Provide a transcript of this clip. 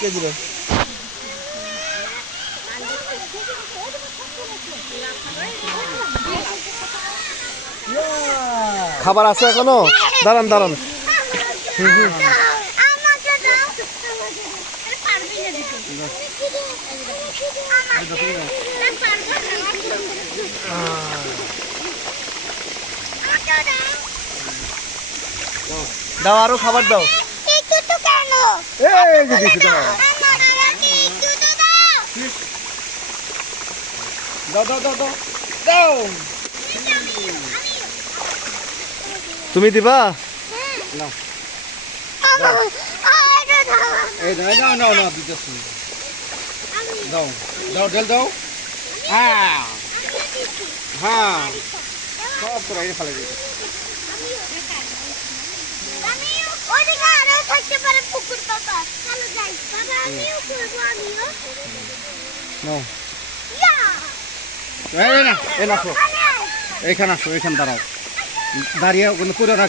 কে দিল? খাবার আছে এখনো? দাঁড়ান দাঁড়ান। দাও আরো খাবার দাও। এই যে দিছি দাও। দাও দাও দাও দাও দাও। তুমি দিবা? না এই দাও না না দিতেছি। দাও দাও ঢেল দাও। হ্যাঁ হ্যাঁ সব তো রাইতে ফেলে দিই। এইখানে আসো, এইখানে দাঁড়াও, দাঁড়িয়ে ওখানে পুরো